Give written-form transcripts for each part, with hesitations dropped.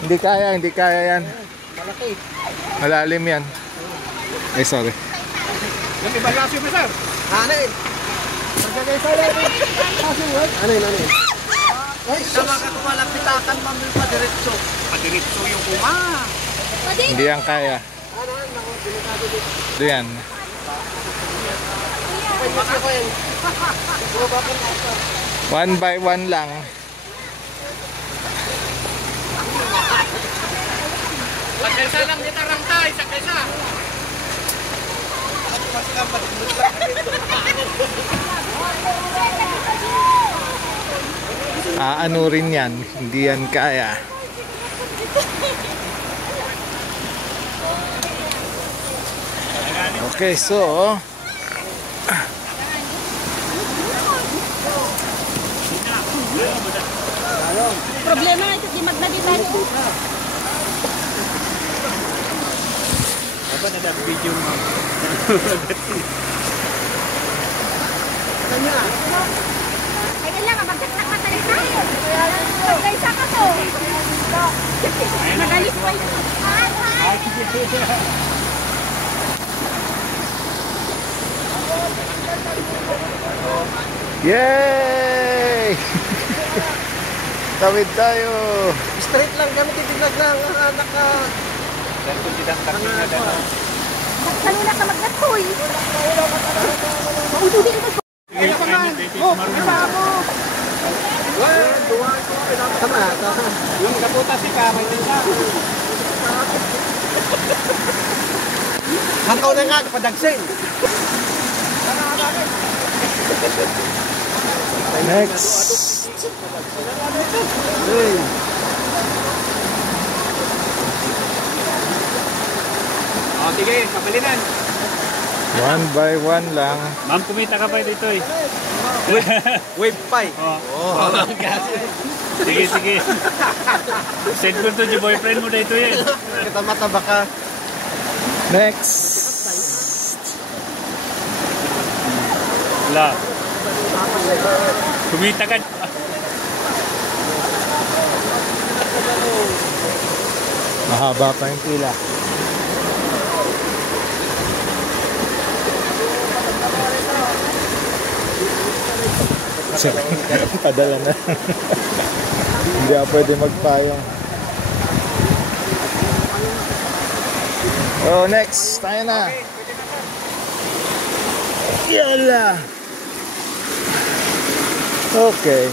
Hindi kaya, hindi kaya yan. Malaki. Malalim yan. Ay, sorry. Yung ibang lasyo mo, sir? Anin. Anin. Sama ka kumalapitakan, ma'am, yung padiretso. Padiretso yung kuma. Hindi yan kaya. Ito yan. One by one lang. Sagkaysa lang kita rangtay, sagkaysa. Ano rin yan, hindi yan kaya. Okay, so problema ito di magnaditay. Apa ada video mo? Kanya. Ay kailangan magtaktak ka talaga. Kaysa ka to. Magalit pa yun. yay! Tawid tayo. Straight lang kami titignan lang ang anak ka. Dahil tidak kami na dahil. Kanina ka magnatoy. Maududin ko. Oh, isa mo. Tama. Yung kaputa si Kamay nila. Hangkaw na nga, kapadagsin. Next. Oh, sige, kapalinan. One by one lang. Ma'am, kumita ka pa dito eh. Wave pie. Oh. Sige. Send ko to yung boyfriend mo dito yan. Kita mataba ka. Next. Wala. Kumita ka. Mahaba pa yung pila. Padala na. Hindi ako pwede magpayong. Oh, next. Tayo na. Yala. Okay.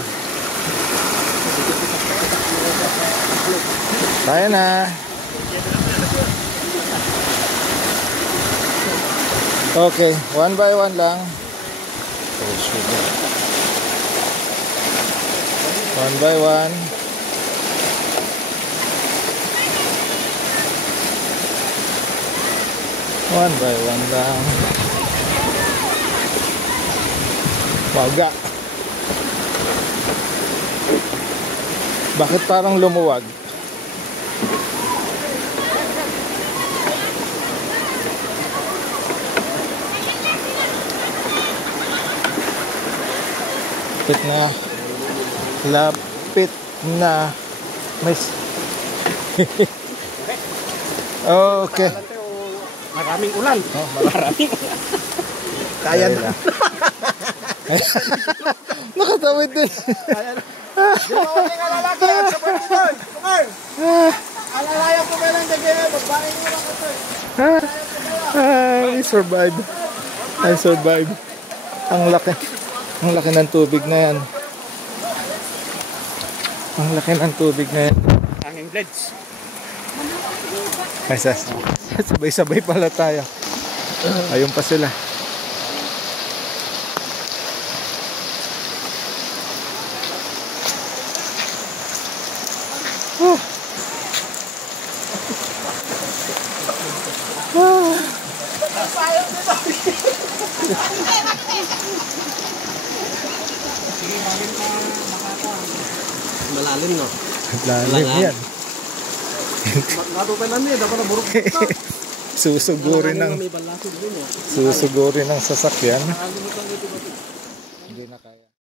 Tayo na. Okay, one by one lang. Oh, sugar. One by one. One by one lang. Waga. Bakit parang lumuwag? Lapit na may okay. Maraming ulan. Oh, maraming. Kaya na. Nakatawid din. Kaya na. Di ba ako yung alalaki at sa pagkakon? Tukar! Alalayan ko ka lang dagyan. Magbahin nyo lang ito. I survived. I survived. Ang laki. Ang laki ng tubig na yan. Ang laki ng tubig na yan. Hanging blades. Ay, sabay-sabay pala tayo. Ayun pa sila. Malalim, no? Malalim yan. Natutunan niya, dapat na buruk. Susugurin ng sasakyan.